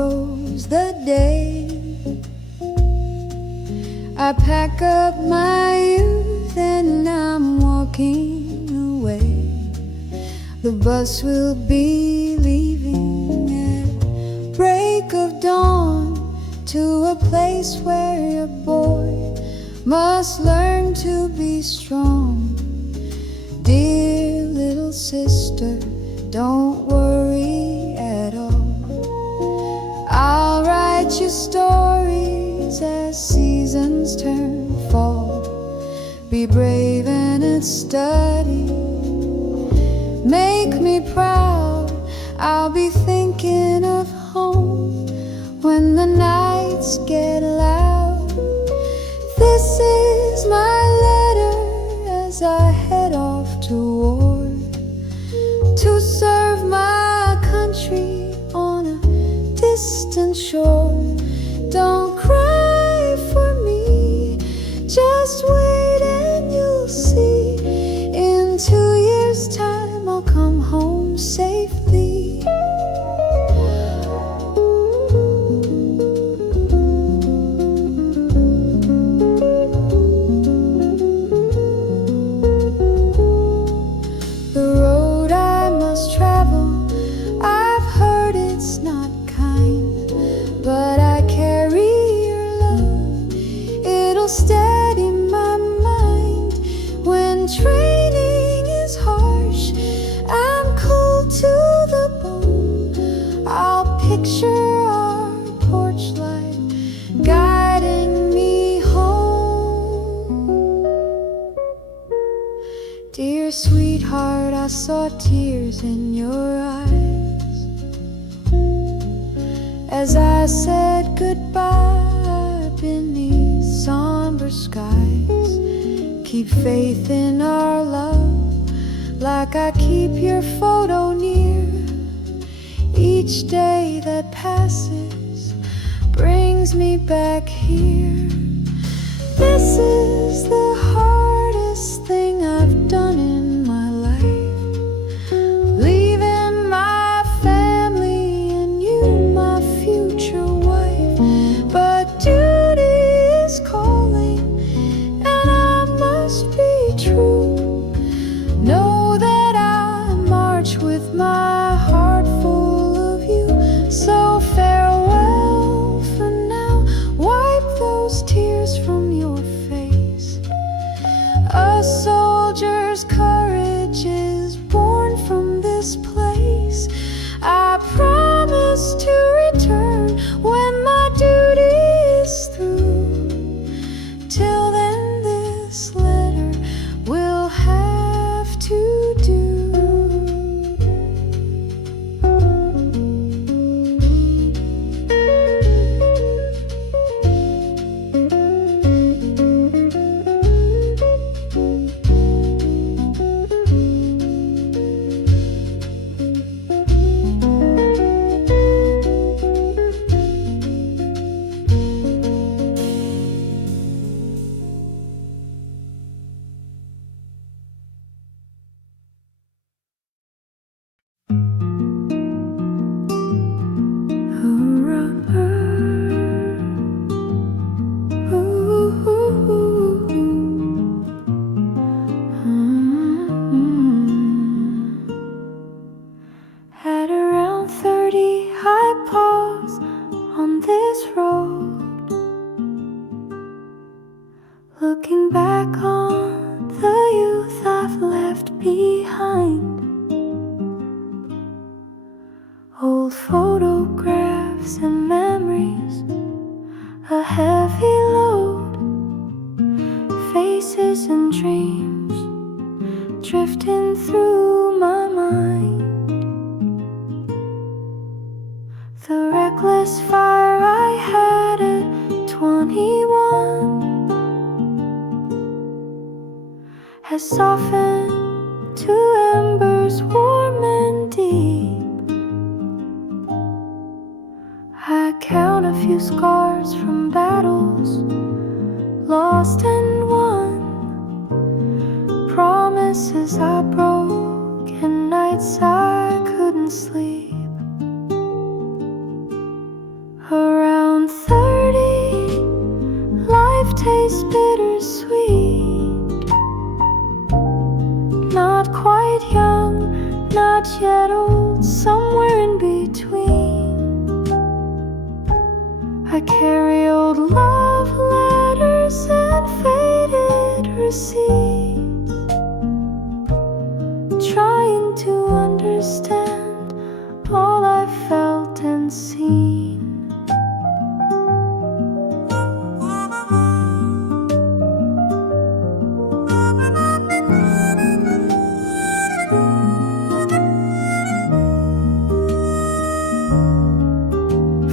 tomorrow's the day I pack up my youth and I'm walking away. The bus will be leaving at break of dawn to a place where a boy must learn to be strong. Dear little sister, don't worry at all. I'll write you stories as seasons turn fall. Be brave and study, make me proud. I'll be thinking of home when the nights get loud. This is my letter as I head off to war, to serve my country on a distant shore. Don't cry for me, just wait and you'll see. In 2 years' time I'll come home safely. The road I must travel, I've heard it's not kind, but I carry your love, it'll steady my mind. When training is harsh, I'm cold to the bone, I'll picture our porch light guiding me home. Dear sweetheart, I saw tears in your eyes as I said goodbye beneath somber skies. Keep faith in our love like I keep your photo near. Each day that passes brings me back here. This is the hardest thing I've done in my life, leaving my family and you, my future wife. But duty is calling and I must be true. Know that I march with my heart full of you. So farewell for now, wipe those tears from your face. A soldier's courage is born from this place. I promise to return when my duty is through. Till then this letter will have to do. At around 30, I pause on this road, looking back on the youth I've left behind. Old photographs and memories, a heavy load, faces and dreams drifting through my mind. The reckless fire I had at 21 has softened to embers warm and deep. I count a few scars from battles lost and won, promises I broke and nights I couldn't sleep. is bittersweet. Not quite young, not yet old, somewhere in between. I carry old love letters and faded receipts, trying to understand all I felt and seen.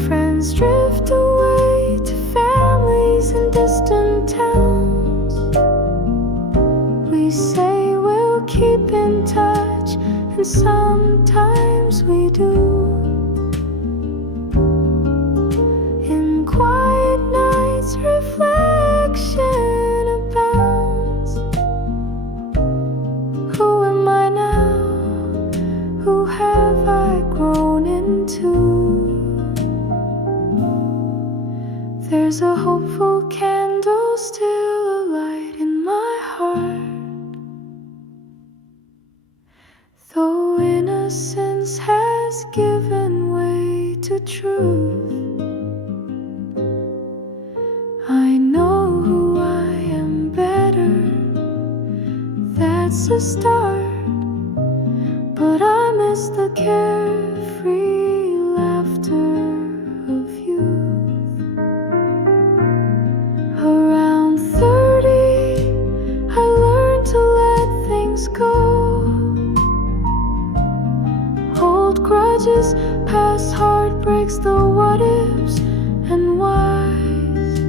Friends drift away to families in distant towns. We say we'll keep in touch, and sometimes we do. In quiet nights, reflection abounds. Who am I now? Who have I grown into? There's a hopeful candle still alight in my heart, though innocence has given way to truth. I know who I am better, that's a start, but I miss the carefree laughter of youth. Around 30, I learned to let things go. Hold grudges, past heartbreaks, the what ifs and whys.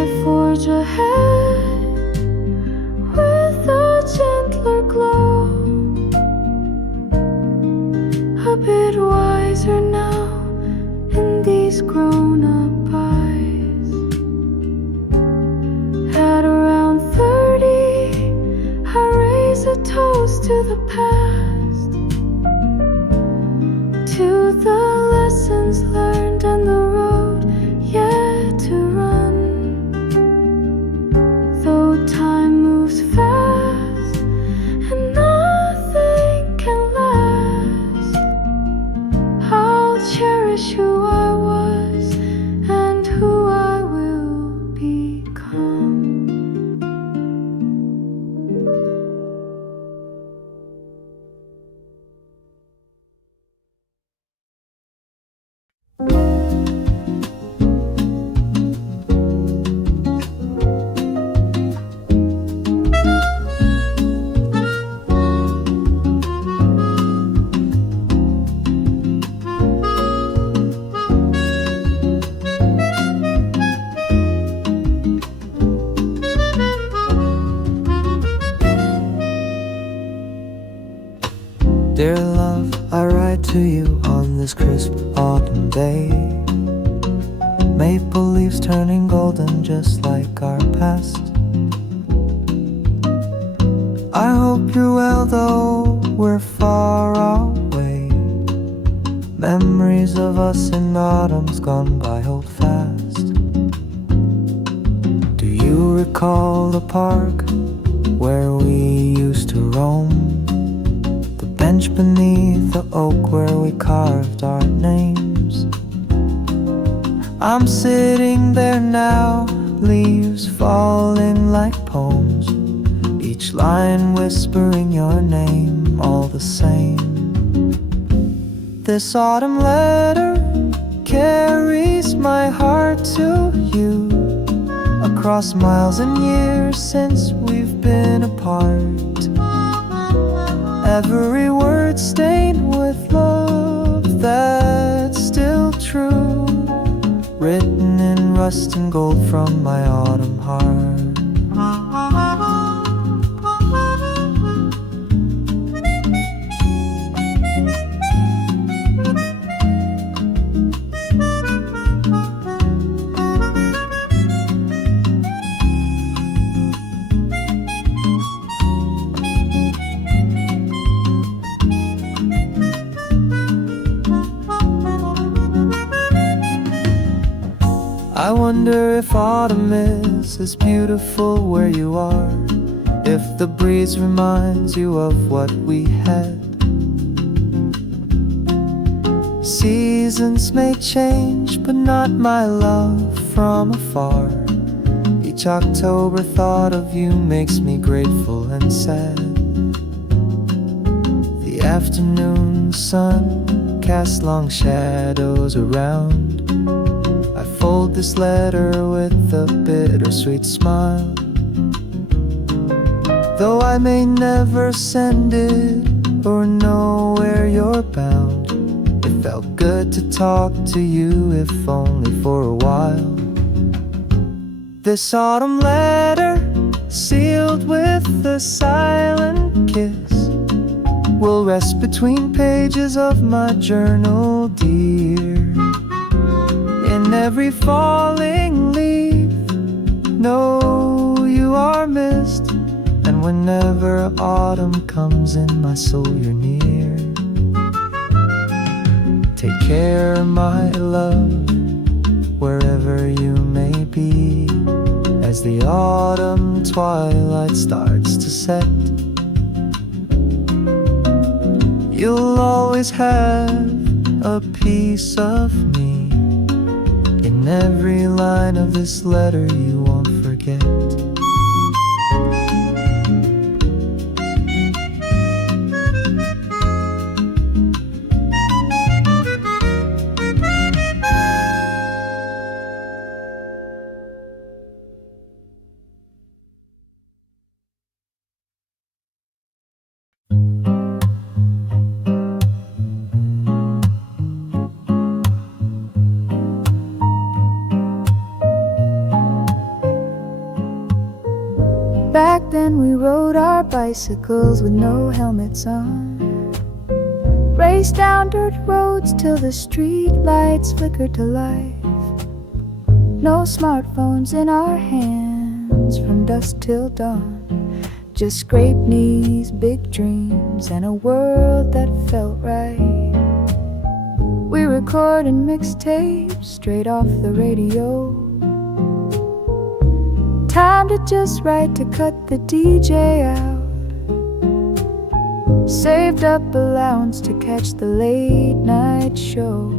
I forge ahead with a gentler glow, a bit wiser now in these grown-up eyes. At around 30, I raise a toast to the past, to the lessons learned and the road yet to run. Though time moves fast and nothing can last, I'll cherish who I was and who I will become. Dear love, I write to you on this crisp autumn day. Maple leaves turning golden just like our past. I hope you're well though we're far away. Memories of us in autumns gone by hold fast. Do you recall the park where we used to roam? Bench beneath the oak where we carved our names. I'm sitting there now, leaves falling like poems, each line whispering your name all the same. This autumn letter carries my heart to you, across miles and years since we've been apart. Every word stained with love that's still true, written in rust and gold from my autumn heart. I wonder if autumn is as beautiful where you are, if the breeze reminds you of what we had. Seasons may change, but not my love from afar. Each October thought of you makes me grateful and sad. The afternoon sun casts long shadows around. I fold this letter with a bittersweet smile. Though I may never send it or know where you're bound, it felt good to talk to you, if only for a while. This autumn letter, sealed with a silent kiss, will rest between pages of my journal, dear. In every falling leaf, know you are missed, and whenever autumn comes in my soul, you're near. Take care, my love, wherever you may be, as the autumn twilight starts to set. You'll always have a piece of me. In every line of this letter you won't forget. Back then we rode our bicycles with no helmets on, raced down dirt roads till the street lights flickered to life. No smartphones in our hands from dusk till dawn, just scraped knees, big dreams, and a world that felt right. We recorded mixtapes straight off the radio, timed it just right to cut the DJ out. Saved up allowance to catch the late night show.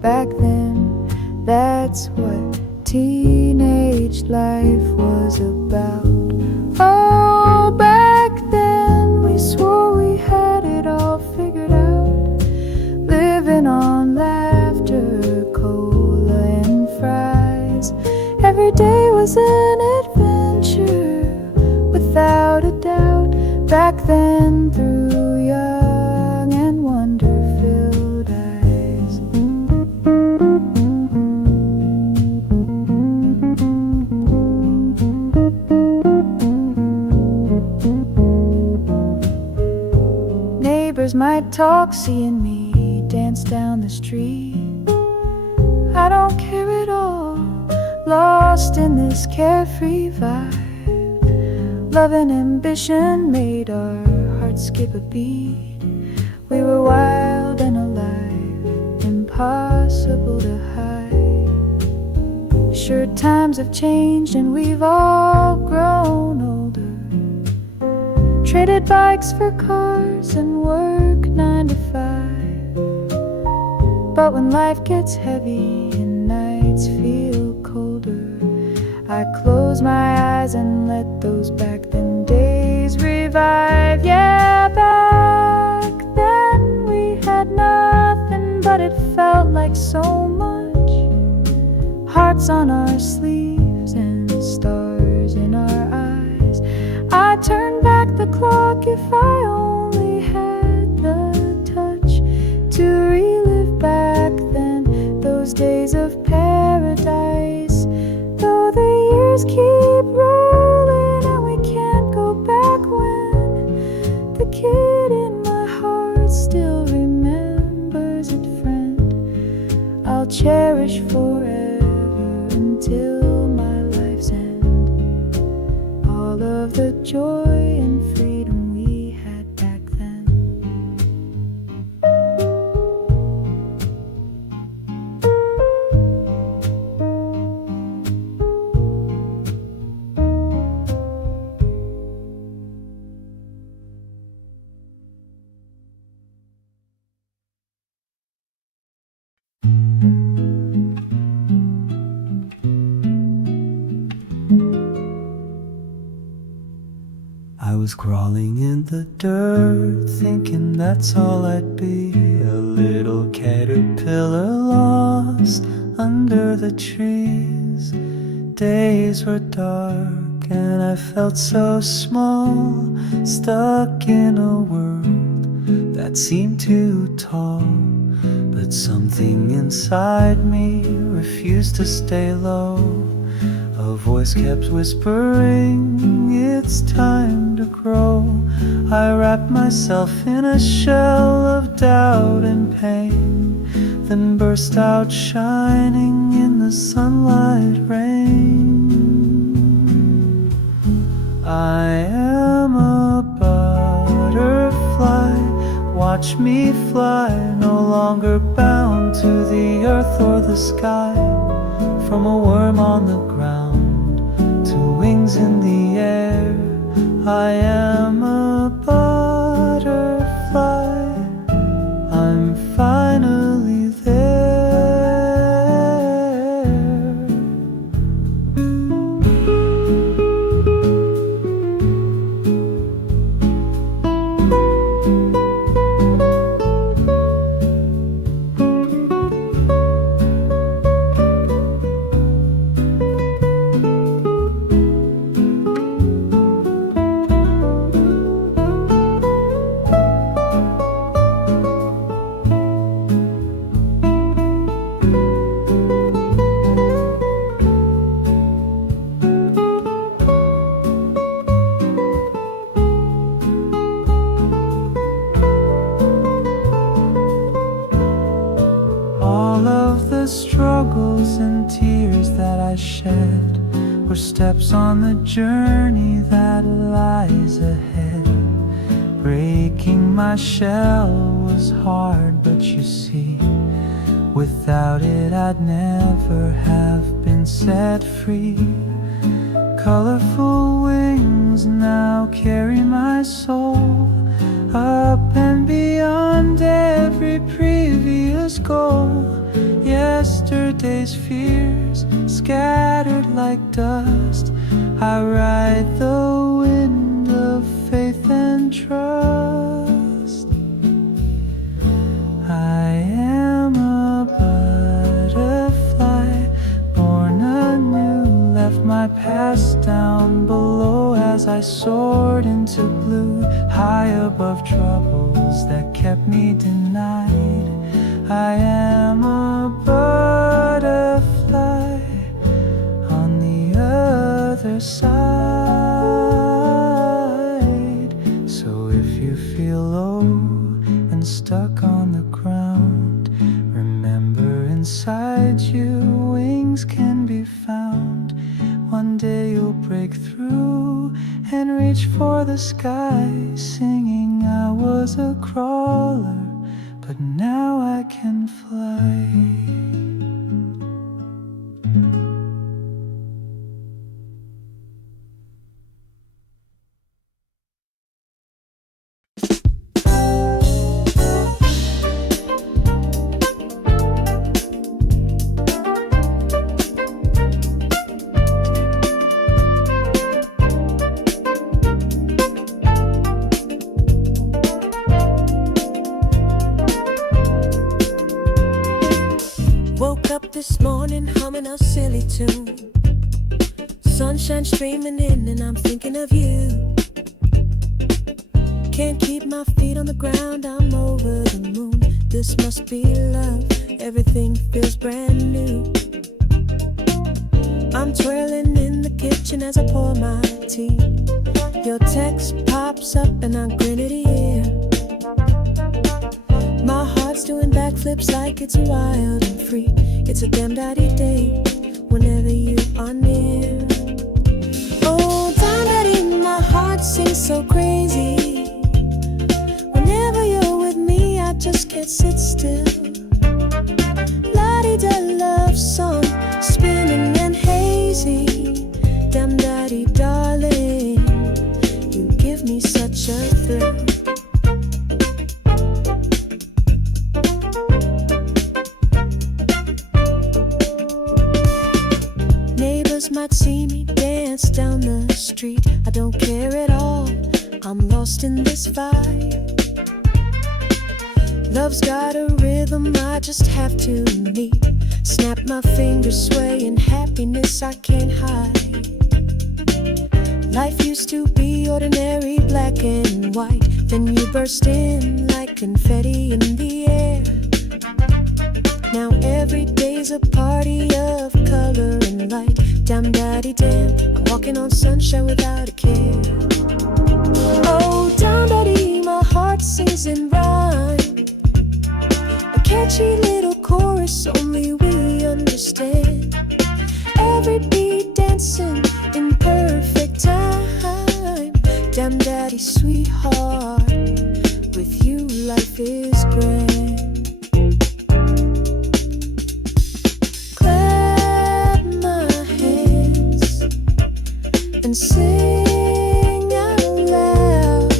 Back then, that's what teenage life was about. Oh, back then we swore we had it all figured out, living on laughter, cola and fries. Every day was an adventure, without a doubt. Back then, through young and wonder-filled eyes. Neighbors might talk, seeing me dance down the street. I don't care at all, lost in this carefree vibe. Love and ambition made our hearts skip a beat. We were wild and alive, impossible to hide. Sure, times have changed and we've all grown older, traded bikes for cars and work 9 to 5. But when life gets heavy and nights feel colder, I close my eyes and let those back then days revive. Yeah, back then we had nothing, but it felt like so much. Hearts on our sleeves and stars in our eyes. I turn back the clock if I only had the touch to relive back then, those days of paradise. Though the years keep rolling and we can't go back, when the kid in my heart still remembers it, friend, I'll cherish forever until my life's end all of the joy and freedom we had back then. was crawling in the dirt, thinking that's all I'd be, a little caterpillar lost under the trees. Days were dark and I felt so small, stuck in a world that seemed too tall. But something inside me refused to stay low. A voice kept whispering, it's time to grow. I wrapped myself in a shell of doubt and pain, then burst out shining in the sunlight rain. I am a butterfly, watch me fly, no longer bound to the earth or the sky. From a worm on the ground to wings in the air, I am a butterfly, I'm finally there. All of the struggles and tears that I shed were steps on the journey that lies ahead. Breaking my shell was hard, but you see, without it I'd never have been set free. Colorful wings now carry my soul up and beyond every previous goal. Yesterday's fears scattered like dust, I ride the wind of faith and trust. I am a butterfly, born anew, left my past down below as I soared into blue, high above troubles that kept me denied. I am a butterfly on the other side. So if you feel low and stuck on the ground, remember inside you wings can be found. One day you'll break through and reach for the sky, singing I was a crawler, but now I can fly. This morning humming a silly tune, sunshine streaming in and I'm thinking of you. Can't keep my feet on the ground, I'm over the moon. This must be love, everything feels brand new. I'm twirling in the kitchen as I pour my tea. Your text pops up and I grin at ear. My heart's doing backflips like it's wild and free. It's a Damdadi day whenever you are near. Oh, Damdadi, my heart sings so crazy. Whenever you're with me, I just can't sit still. La-di-da love song, spinning and hazy. Damdadi, darling, you give me such a thrill. Might see me dance down the street. I don't care at all, I'm lost in this vibe. Love's got a rhythm I just have to meet. Snap my fingers, sway in happiness I can't hide. Life used to be ordinary, black and white. Then you burst in like confetti in the air. Now every day's a party of color and light. Damdadi damn, I'm walking on sunshine without a care. Oh, Damdadi, my heart sings in rhyme. A catchy little chorus only we understand. Every beat dancing in perfect time. Damdadi, sweetheart, with you life is grand. Clap my hands and sing out loud.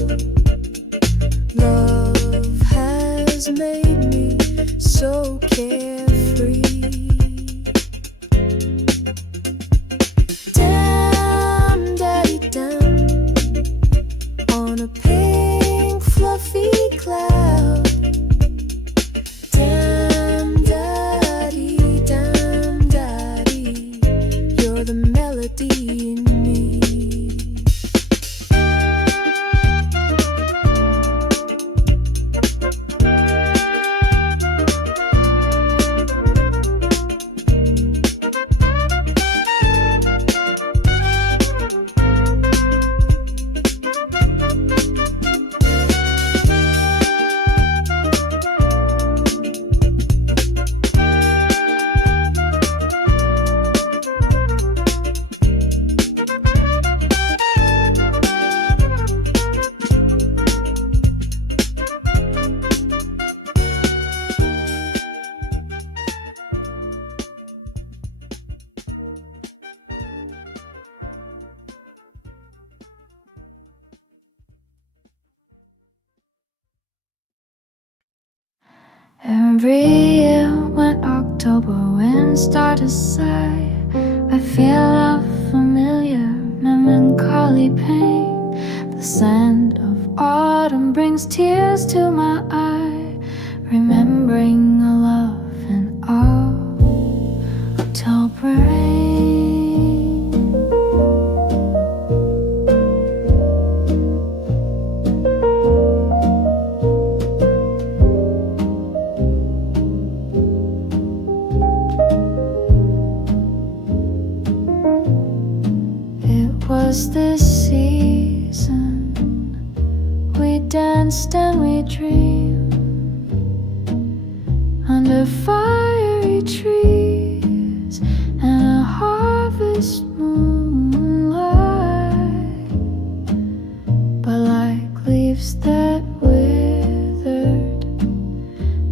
Love has made me so carefree. Damdadi dam on a pink fluffy cloud. Damdadi, damdadi, you're the melody in me. Every year when October winds start to sigh, I feel a familiar melancholy pain. The scent of autumn brings tears to my eye, remembering a love in October rain. Was this season we danced and we dreamed under fiery trees and a harvest moonlight. But like leaves that withered,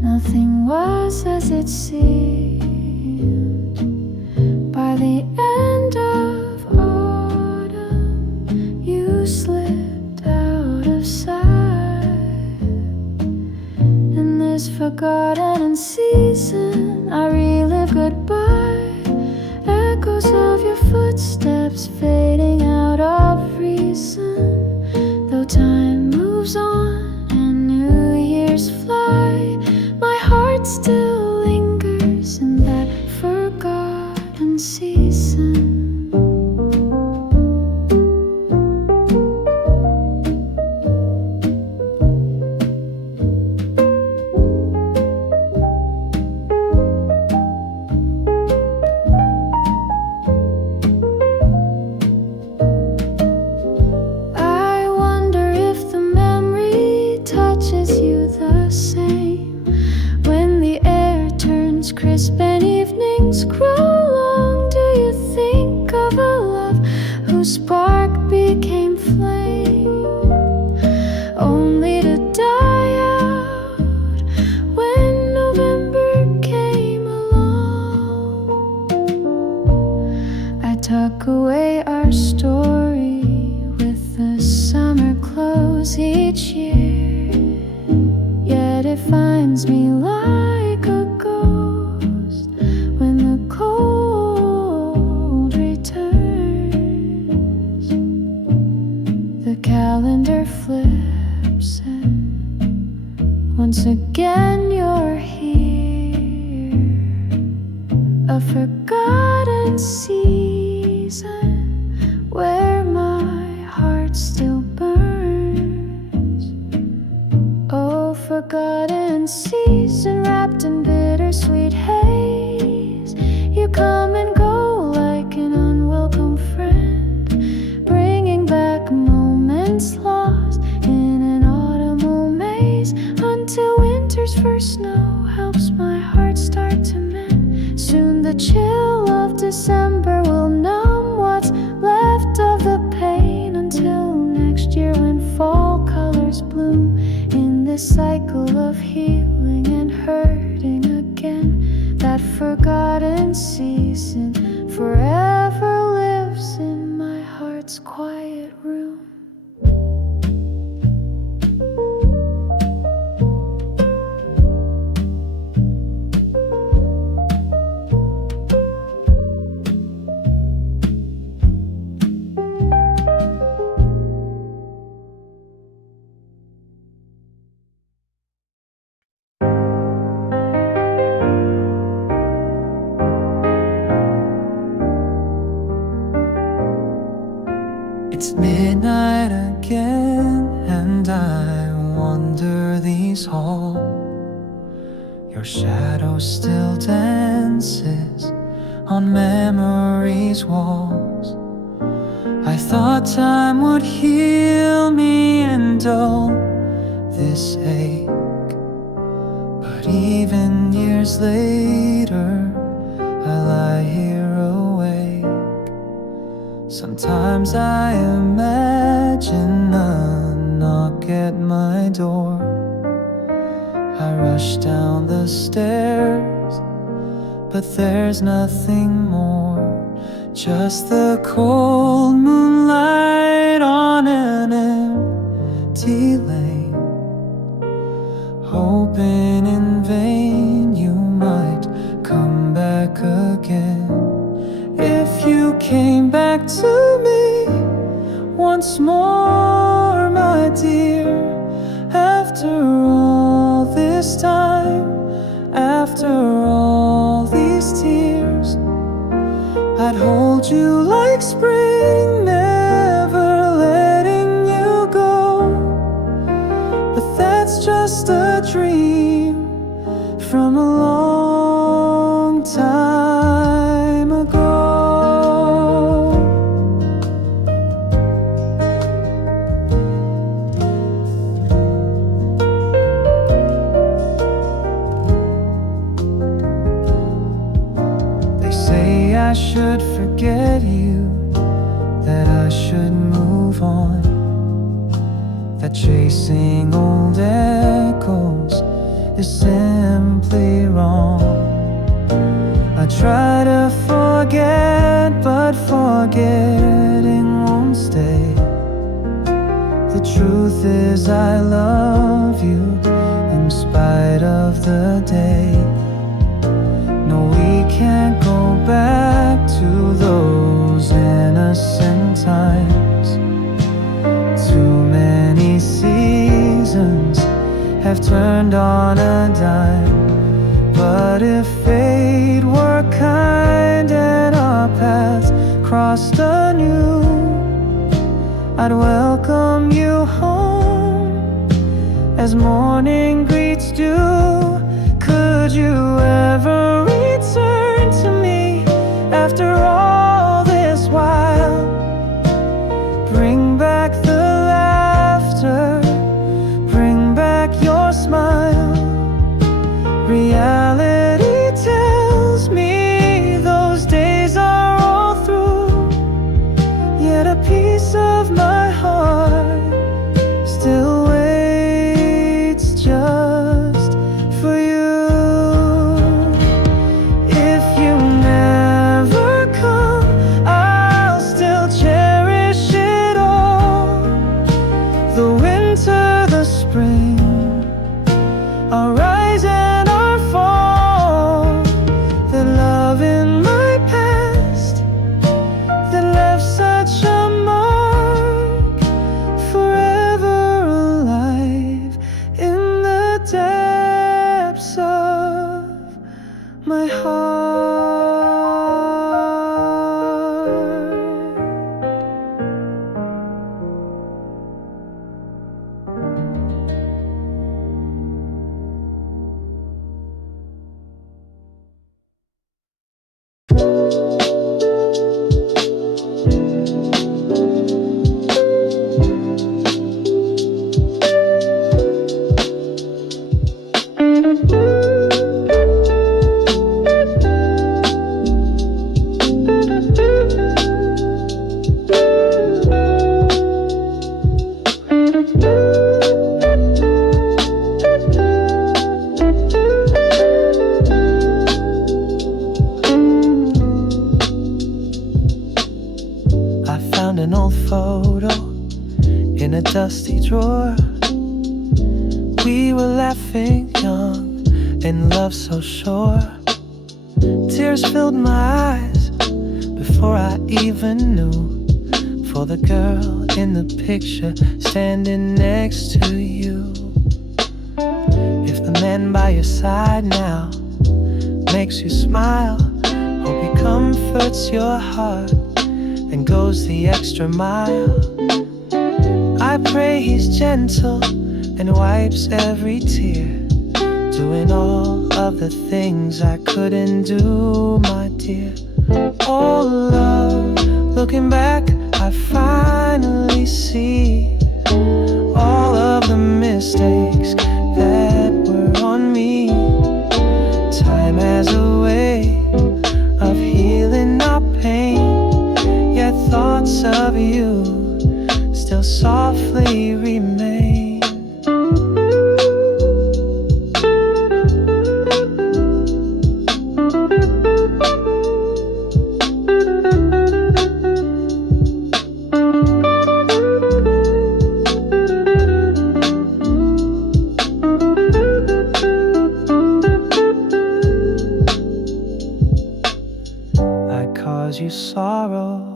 nothing was as it seemed. By the end of autumn, you slipped out of sight. In this forgotten season, I relive goodbye. Echoes of your footsteps fading out of reason. Though time moves on and New Year's fly, my heart still lingers in that forgotten season. I wonder if the memory touches you the same when the air turns crisp and evenings grow long. Do you think of a love whose spark became flame, only to die out when November came along? I tuck away our story with the summer close each year, yet it finds me like a ghost when the cold a forgotten season where my heart still burns. Oh, forgotten season wrapped in bittersweet haze. You come and go like an unwelcome friend, bringing back moments lost in an autumnal maze, until winter's first snow helps my heart start to mend. Soon the chill of December will numb what's left of the pain, until next year when fall colors bloom in this cycle of healing and hurting again. That forgotten season forever lives in my heart's quiet room. It's midnight again, and I wander these halls. Your shadow still dances on memory's walls. I thought time would heal me and dull this ache, but even years later I lie here awake. Sometimes I imagine a knock at my door. I rush down the stairs, but there's nothing more, just the cold moonlight on an empty lane. Hoping in vain you might come back again. If you came back to me once more, my dear, after all this time, after all these tears, I'd hold you like spring, never letting you go. But that's just a dream from a long time ago. They say I should forget you, that I should move on, that chasing old echoes is simply wrong. I try to forget, but forgetting won't stay. The truth is I love you in spite of the day. No, we can't go back to those innocent times. Too many seasons have turned on a dime. But if fate were kind and our paths crossed anew, I'd welcome you home as morning greets do. Could you ever return to me after all this while? Bring back the laughter, bring back your smile. Reality tells me those days are all through, yet a piece of my heart still waits just for you. old photo in a dusty drawer. We were laughing young and love so sure. Tears filled my eyes before I even knew. For the girl in the picture standing next to you. If the man by your side now makes you smile, hope he comforts your heart and goes the extra mile. I pray he's gentle and wipes every tear, doing all of the things I couldn't do, my dear. Oh love, looking back I finally see all of the mistakes that were on me. Time has a way of healing our pain, yet thoughts of you still softly remain. Sorrow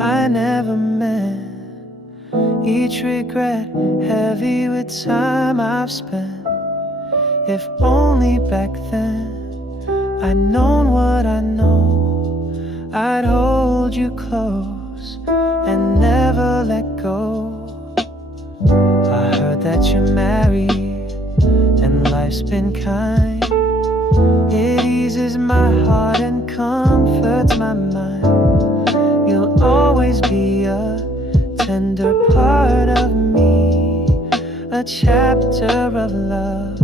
I never meant, each regret heavy with time I've spent. If only back then I'd known what I know, I'd hold you close and never let go. I heard that you're married and life's been kind. It eases my heart and comforts my mind. You'll always be a tender part of me, a chapter of love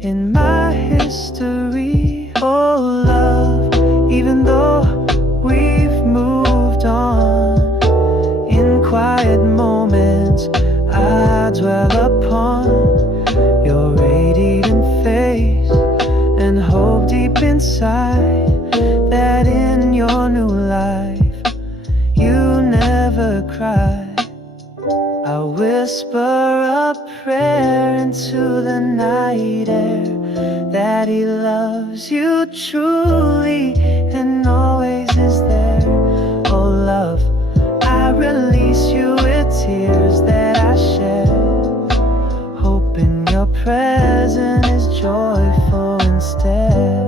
in my history. Oh love, even though we've moved on, in quiet moments I dwell upon your radiant face and hope deep inside that in your new life you never cry. I whisper a prayer into the night air that he loves you truly and always is there. Oh love, I release you with tears that I shed, hoping your presence is joyful instead.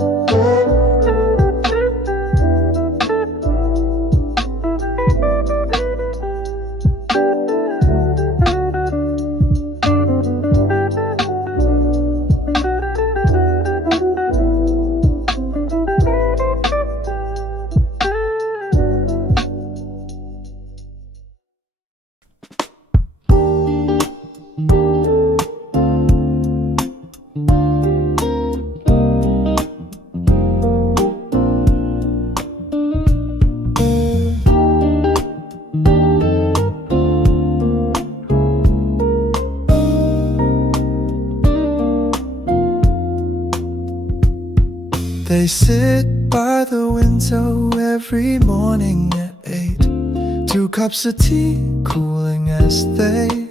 They sit by the window every morning at 8, 2 cups of tea cooling as they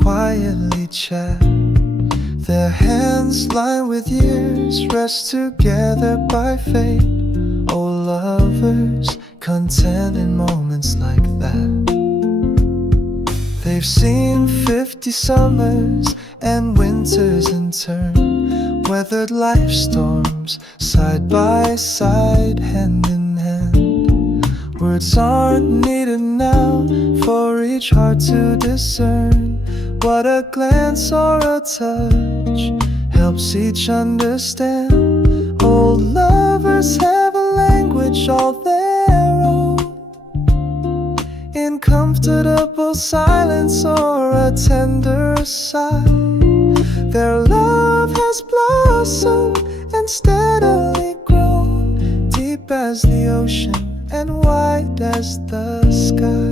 quietly chat. Their hands lined with years rest together by fate. Oh lovers, content in moments like that. They've seen 50 summers and winters in turn, weathered life storms side by side, hand in hand. Words aren't needed now for each heart to discern what a glance or a touch helps each understand. Old lovers have a language all their own, in comfortable silence or a tender sigh. Their love has blossomed and steadily grown, deep as the ocean and wide as the sky.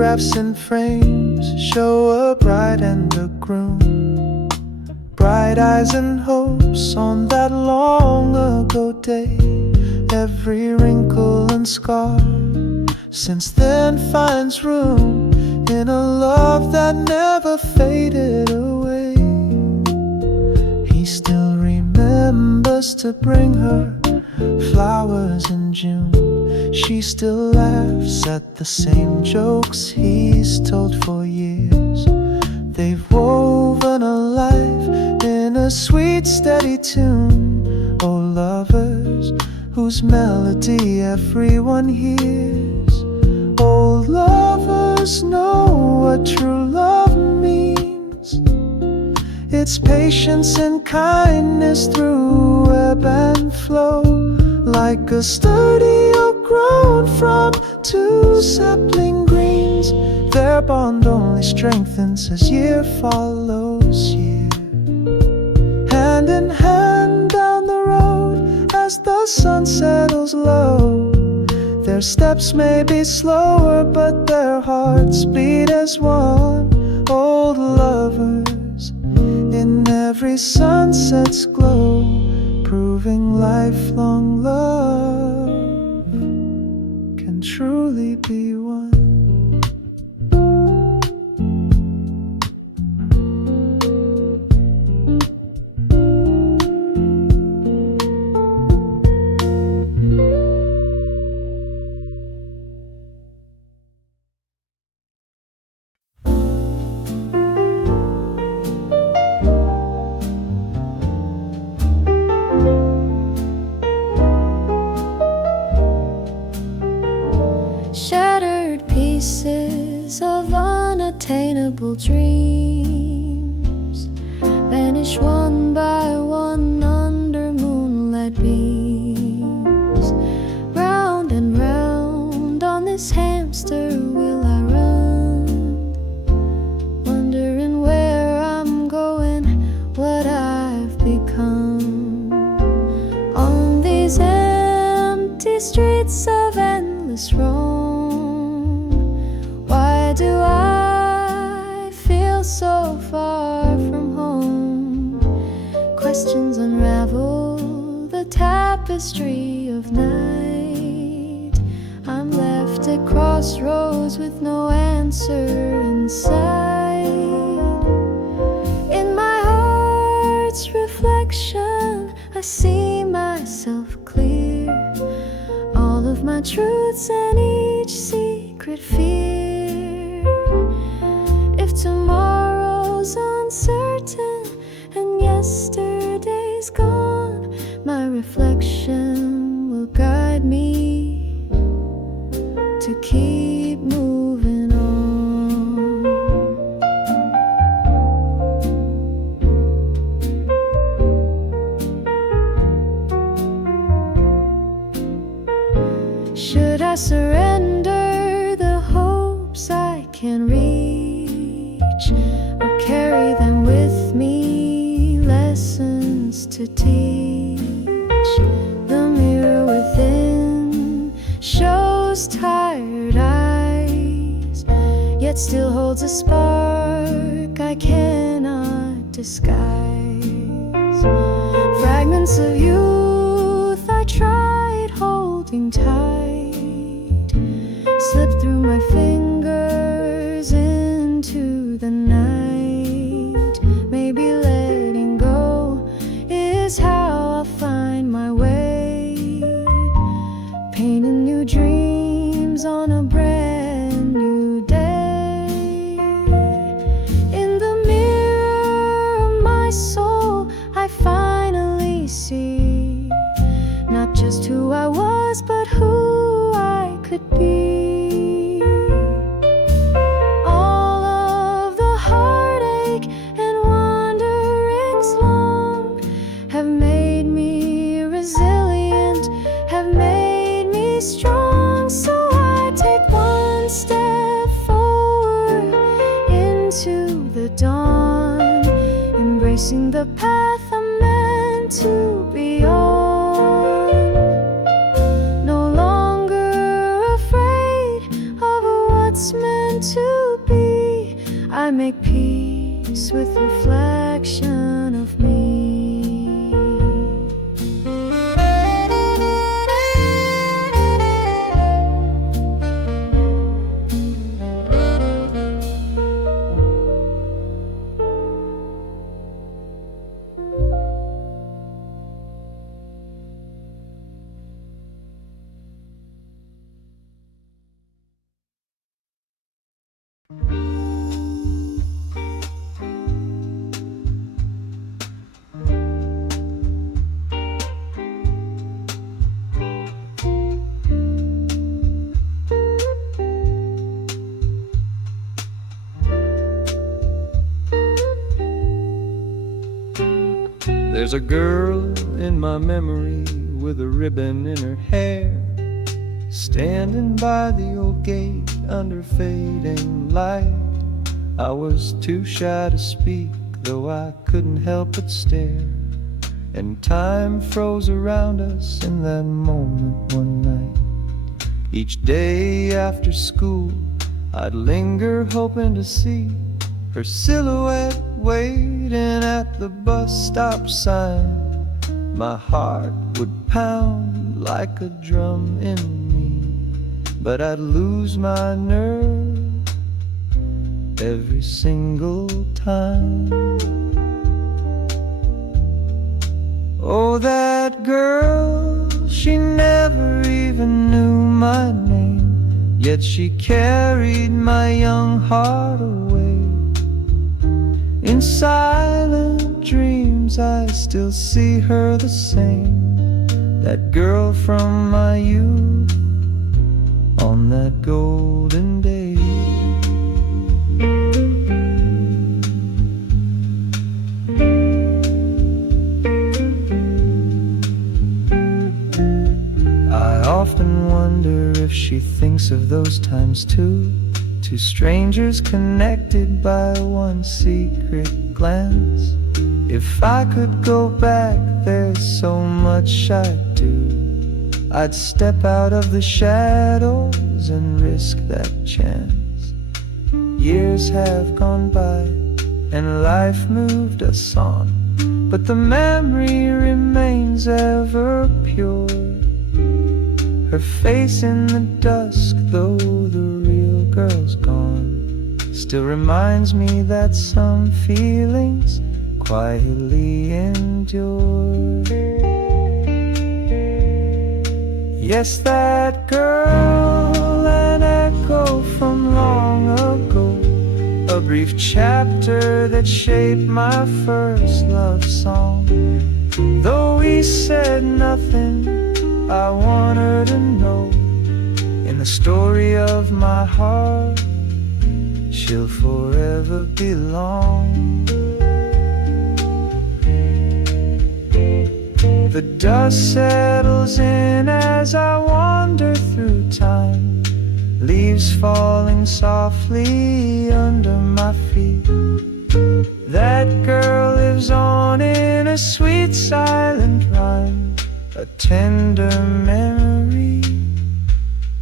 Photographs in frames show a bride and a groom, bright eyes and hopes on that long ago day. Every wrinkle and scar since then finds room in a love that never faded away. He still remembers to bring her flowers in June. She still laughs at the same jokes he's told for years. They've woven a life in a sweet steady tune. Oh lovers whose melody everyone hears. Oh lovers know what true love means. It's patience and kindness through ebb and flow. Like a sturdy oak grown from two sapling greens, their bond only strengthens as year follows year. Hand in hand down the road as the sun settles low. Their steps may be slower, but their hearts beat as one. Old lovers in every sunset's glow, proving lifelong love can truly be one. Shattered pieces of unattainable dreams vanish one by one under moonlight beams. Round and round on this hamster wheel I run, wondering where I'm going, what I've become. On these empty streets of endless Rome, why do I feel so far from home? Questions unravel the tapestry of night. I'm left at crossroads with no answer in sight. In my heart's reflection, I see myself clear. All of my truths and each secret fear. If tomorrow's uncertain and yesterday's gone, my reflection will guide me to keep moving on. Should I surrender the hopes I can reach, or carry them with me, lessons to teach? The mirror within shows tired eyes, yet still holds a spark I cannot disguise. Fragments of youth I tried holding tight, slipped through my fingers into the night. Maybe letting go is how I'll find my way, painting new dreams on a brand new day. In the mirror of my soul, I finally see not just who I was, but who I could be. All of the heartache and wanderings long have made me resilient, have made me strong. So I take one step forward into the dawn, embracing the path I'm meant to be on. No longer afraid of what's meant to I make peace with reflection of me. There's a girl in my memory with a ribbon in her hair, standing by the old gate under fading light. I was too shy to speak, though I couldn't help but stare. And time froze around us in that moment one night. Each day after school, I'd linger hoping to see her silhouette waiting at the bus stop sign. My heart would pound like a drum in me, but I'd lose my nerve every single time. Oh, that girl, she never even knew my name, yet she carried my young heart away. In silent dreams I still see her the same, that girl from my youth on that golden day. I often wonder if she thinks of those times too. Two strangers connected by one secret glance. If I could go back, there's so much I'd do. I'd step out of the shadows and risk that chance. Years have gone by and life moved us on, but the memory remains ever pure. Her face in the dusk, though the real girl's gone, still reminds me that some feelings quietly endure. Yes, that girl, an echo from long ago, a brief chapter that shaped my first love song. Though we said nothing, I want her to know, in the story of my heart, she'll forever belong. The dust settles in as I wander through time, leaves falling softly under my feet. That girl lives on in a sweet silent rhyme, a tender memory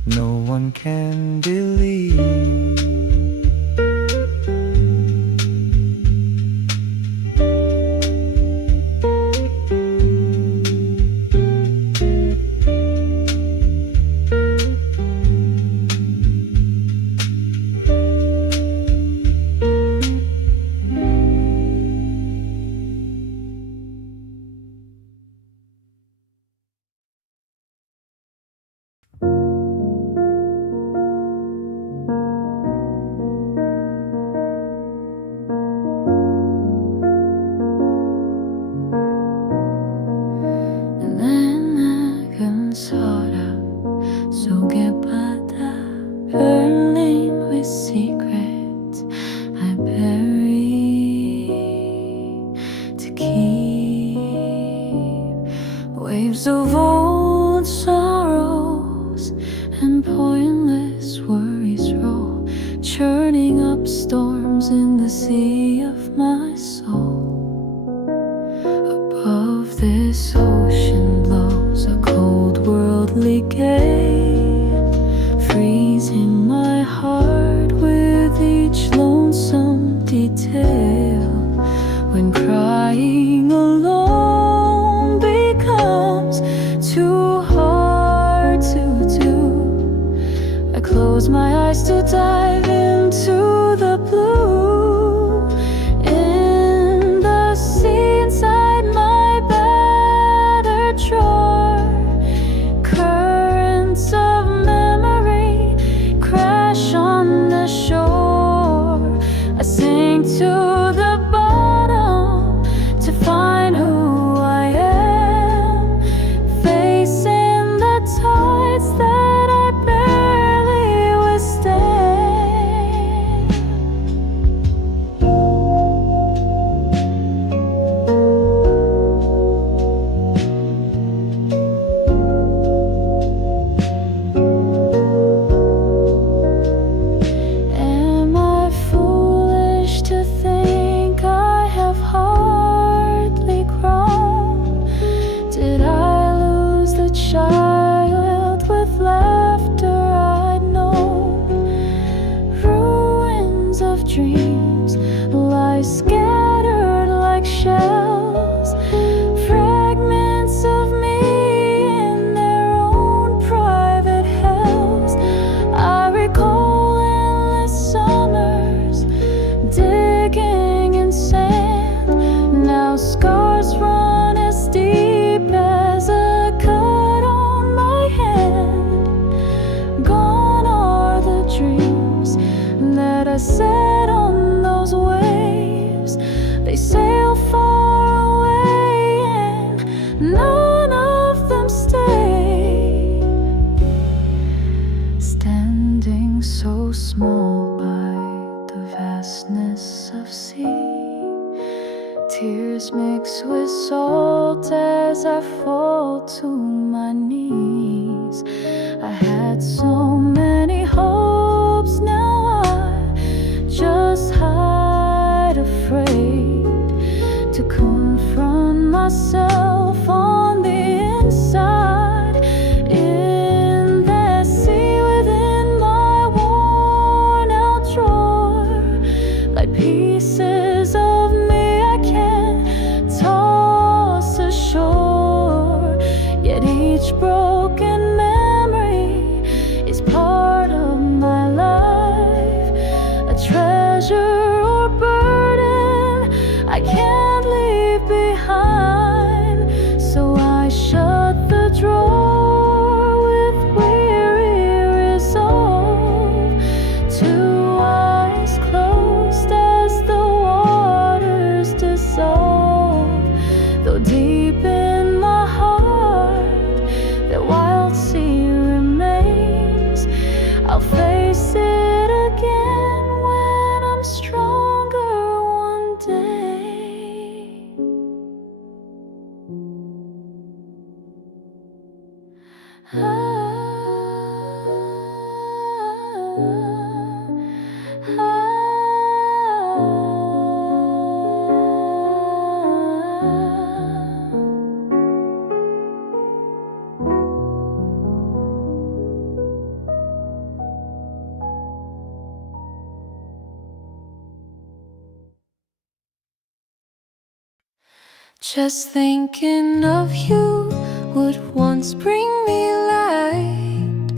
no one can delete. Waves of old sorrows and pointless worries roll, churning up storms in the sea of my soul. Above this ocean blows a cold worldly gale, freezing my heart with each lonesome scattered like shells, fragments of me in their own private hells. I recall endless summers digging in sand. Now scars run as deep as a cut on my hand. Gone are the dreams that I set on those waves. They sail far away and none of them stay. Standing so small by the vastness of sea, tears mix with salt as I fall to my knees. I had so many hopes, now I just hide afraid to confront myself on the inside. In that sea within my worn out drawer, like pieces of me I can't toss ashore. Yet each broken memory is part of my life, a treasure or burden I can't leave behind. So I shut the drawer with weary resolve, two eyes closed as the waters dissolve. Though deep in my heart that wild sea remains, I'll face it again when I'm stronger one day. Just thinking of you would once bring me light.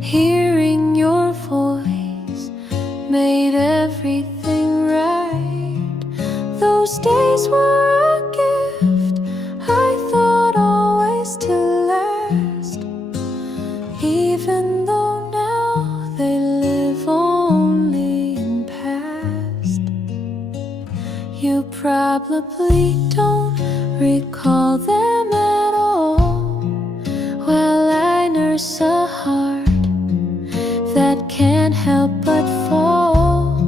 Hearing your voice made everything right. Those days were a gift I thought always to last, even though now they live only in past. You probably don't recall them at all. Well, I nurse a heart that can't help but fall.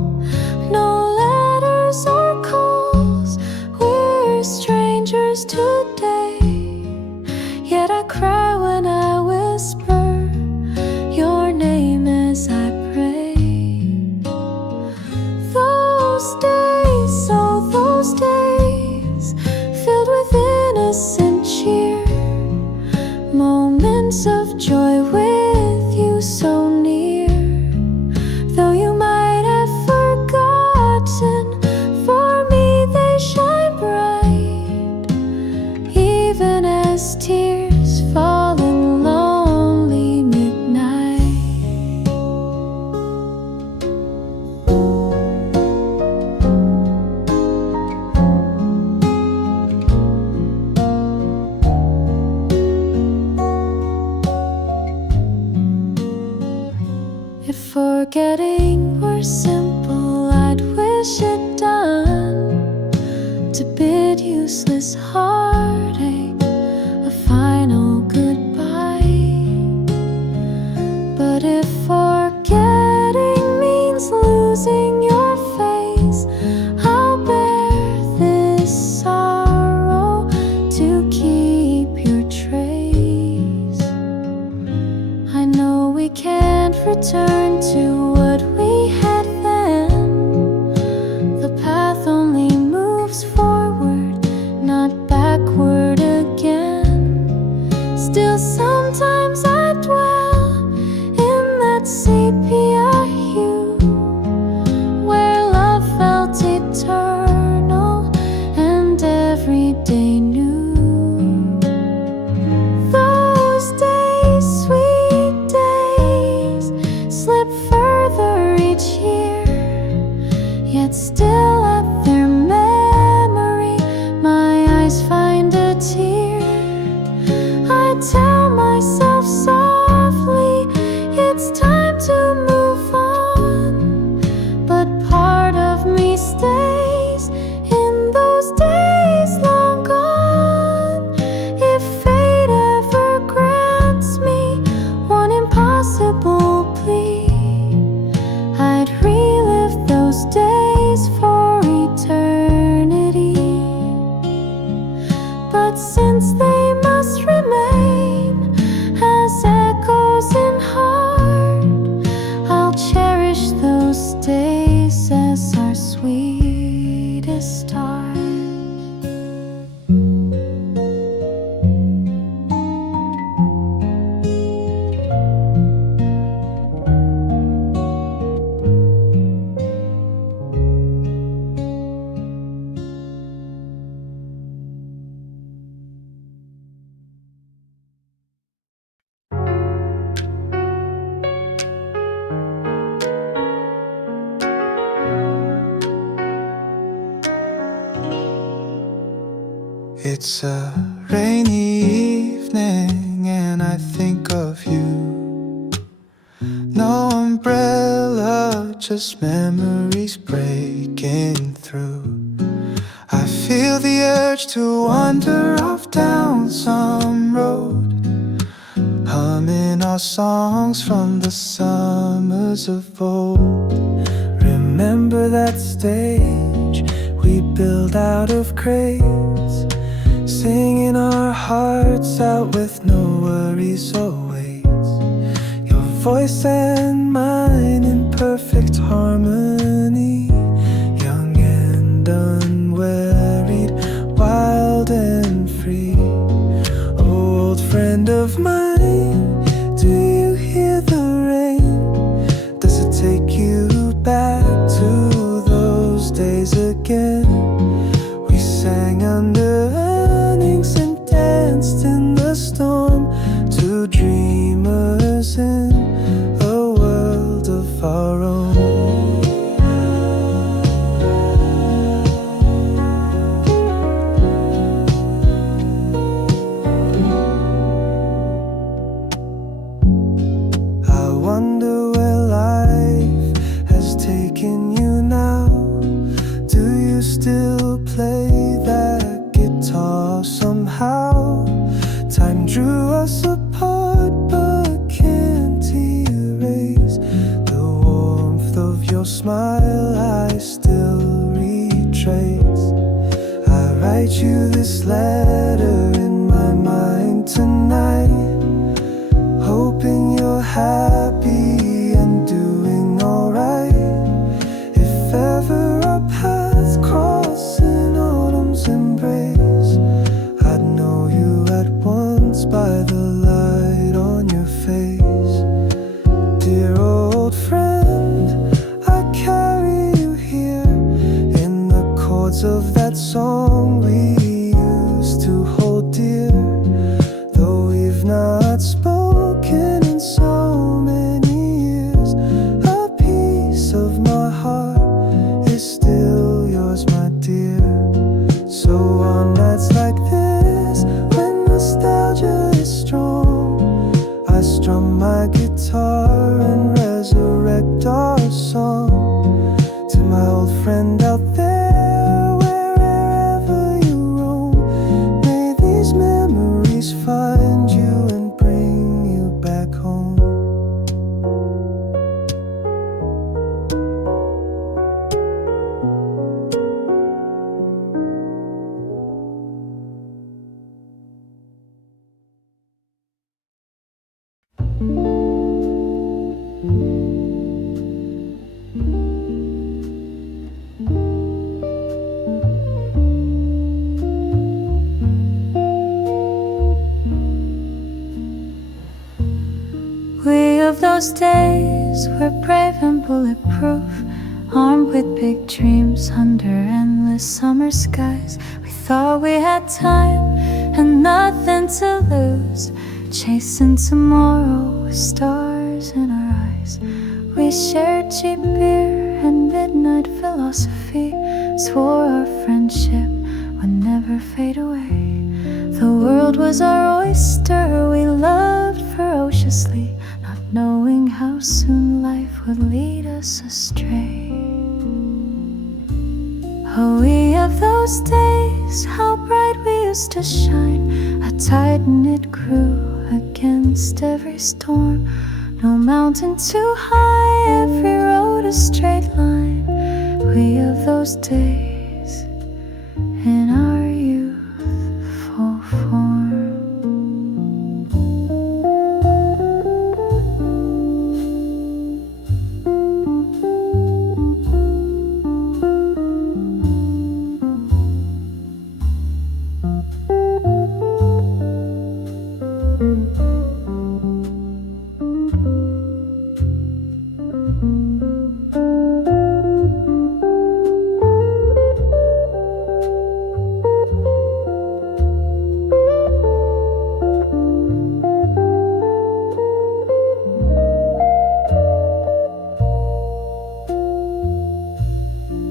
No letters or calls, we're strangers today. Yet I cry when I whisper your name as I pray. Those days, oh those days, filled with innocent cheer, moments of joy with you so near. Though you might have forgotten, for me they shine bright, even as tears fall in lonely midnight. If forgetting were simple, I'd wish it done, to bid useless heartache a final goodbye. But if forgetting means losing your face, I'll bear this sorrow to keep your trace. I know we can't return to what we had then. The path only moves forward, not back. Yet still at their memory my eyes find a tear. I tell myself softly it's time to move on, but part of me stays in those days long gone. If fate ever grants me one impossible plea, I'd relive those days for eternity. But since they must remain as echoes in heart, I'll cherish those days as our sweetest stars. It's a rainy evening and I think of you. No umbrella, just memories breaking through. I feel the urge to wander off down some road, humming our songs from the summers of old. Remember that stage we built out of crates, singing our hearts out with no worries or weights. Your voice and mine in perfect harmony, young and unwearied, wild and free. Oh, old friend of mine, do you hear the rain? Does it take you back to those days again? We sang under and danced in the storm, two dreamers in a world of our own. I wonder where life has taken you now. Do you still play that guitar somehow? Time drew us apart, but can't erase the warmth of your smile. I still retrace. I write you this letter in my mind tonight, hoping you're happy and doing alright. If ever our paths cross in autumn's embrace, I'd know you at once by the light on your face. Dear old friend, I carry you here in the chords of that song we used to hold dear. Though we've not spoken in so many years, a piece of my heart is still yours, my dear. So on nights like this, when nostalgia is strong, I strum my guitar and resurrect our song. To my old friend out there, wherever you roam, may these memories find you and bring you back home. We of those days were brave and bulletproof, armed with big dreams under endless summer skies. We thought we had time and nothing to lose, chasing tomorrow with stars in our eyes. We shared cheap beer and midnight philosophy swore our friendship would never fade away. The world was our oyster, we loved ferociously, not knowing how soon life would lead us astray. Oh, we of those days, how bright we used to shine, a tight-knit crew against every storm. No mountain too high, every road a straight line. We of those days, in our youthful form.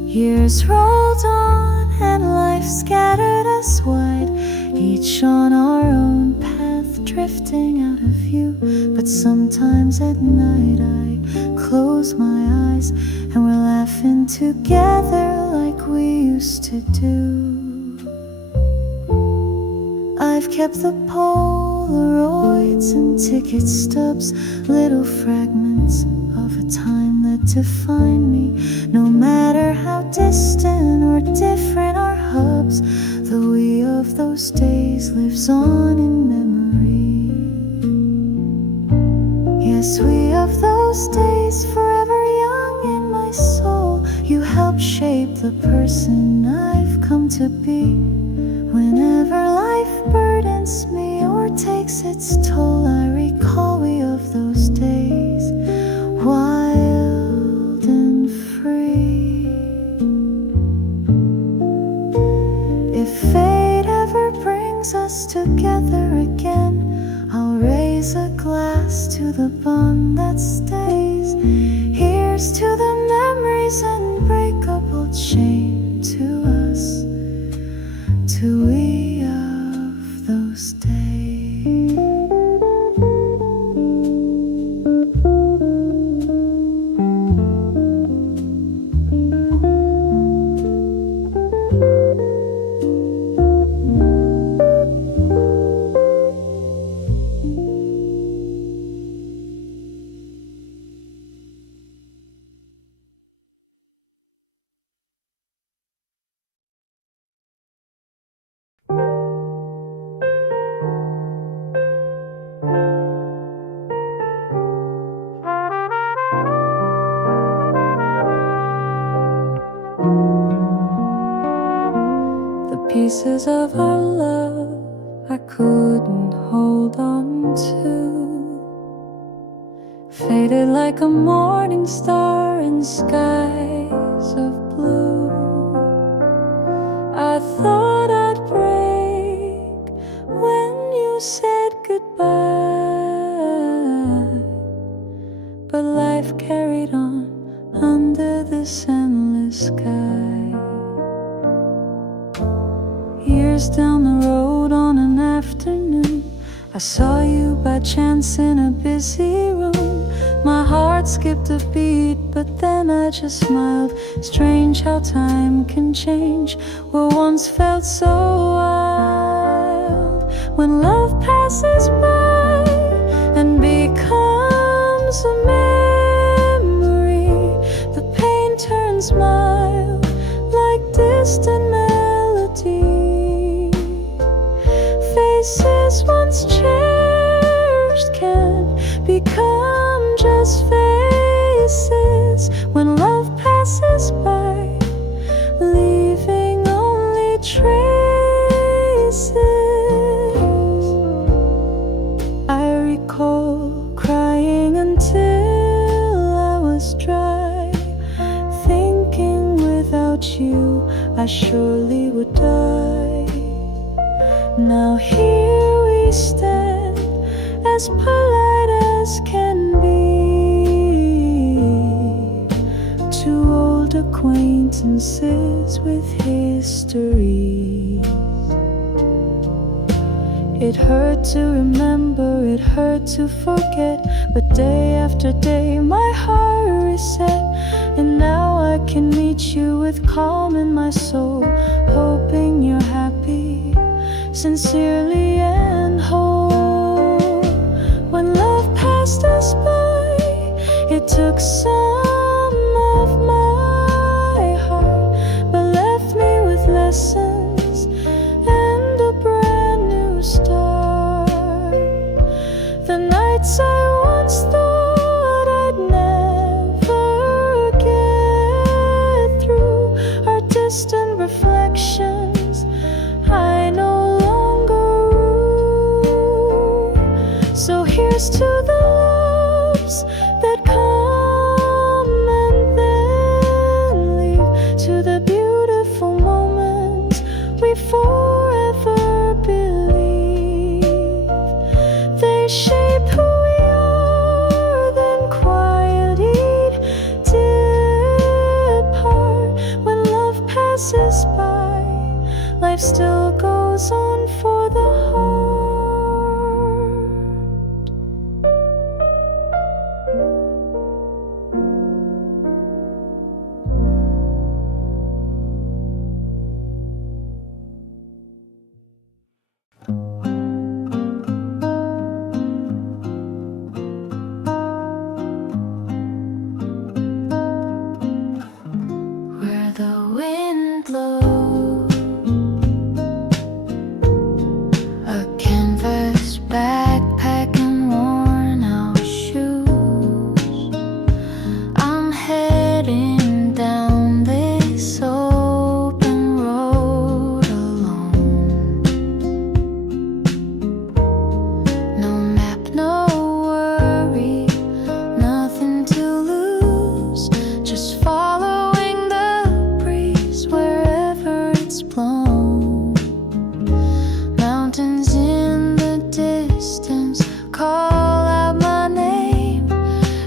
Years rolled on and life scattered us wide, each on our own path, drifting out of view. But sometimes at night I close my eyes and we're laughing together like we used to do. I've kept the Polaroids and ticket stubs, little fragments of a time that defined me. No matter how distant or different our hubs, the we of those days lives on in memory. Yes, we of those days, forever young in my soul. You helped shape the person I've come to be. Whenever life burdens me or takes its toll, I recall we of those days, wild and free. If fate ever brings us together again, I'll raise a glass to the bond that stays. Here's to the memories unbreakable chain to us, to we of those days. Pieces of our love I couldn't hold on to, faded like a morning star in skies of blue. I thought I'd break when you said goodbye, but life carried on under this endless sky. Years down the road on an afternoon, I saw you by chance in a busy room. My heart skipped a beat, but then I just smiled. Strange how time can change what once felt so wild. When love passes by and becomes a memory, the pain turns mild like distant melody. Faces once cherished can become just faces when love passes by, leaving only traces. I recall crying until I was dry, thinking without you I surely would die. Now here we stand, as polite as can be, too acquaintances with history. It hurt to remember, it hurt to forget, but day after day my heart reset. And now I can meet you with calm in my soul, hoping you're happy, sincerely and whole. When love passed us by, it took some of my heart, but left me with lessons and a brand new start. The nights I once thought I'd never get through are distant reflections I no longer rue. So here's to the loves that come and then leave, to the beautiful moments we forever believe. They shape who we are, then quietly depart. When love passes by, life still goes on for the heart. Where the wind blows, a canvas backpack and worn out shoes. I'm heading down this open road alone. No map, no worry, nothing to lose. Just following the breeze wherever it's blown. Mountains in the distance call out my name.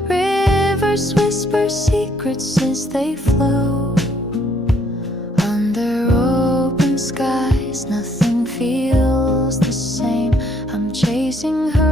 Rivers whisper secrets as they flow. Under open skies, nothing feels the same. I'm chasing her